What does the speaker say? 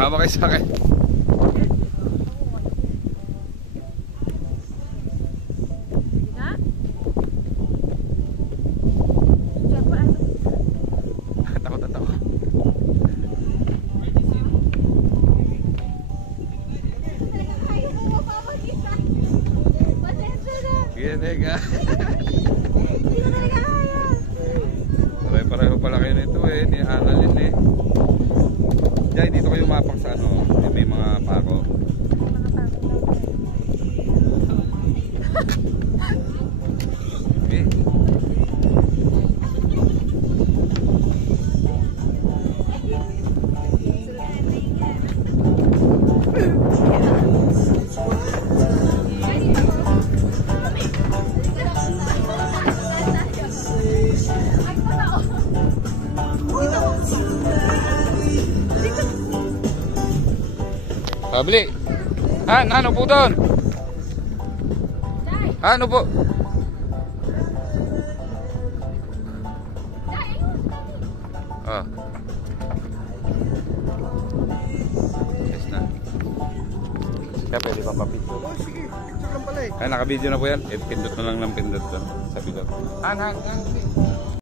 Mama kayo sa akin. Takot na takot. Ginega. Pareho pala kayo nito eh, ni Annalyn eh. Jai, dito kayo mapak sa ano, may mga pako. Okay. Pabili. Ano po doon? Ano po? Oh. Yes na. Kaya pwede pa papito. Oh, sige. Picture lang pala eh. Naka-video na po yan. Pindot na lang ng pindot doon. Sabi doon.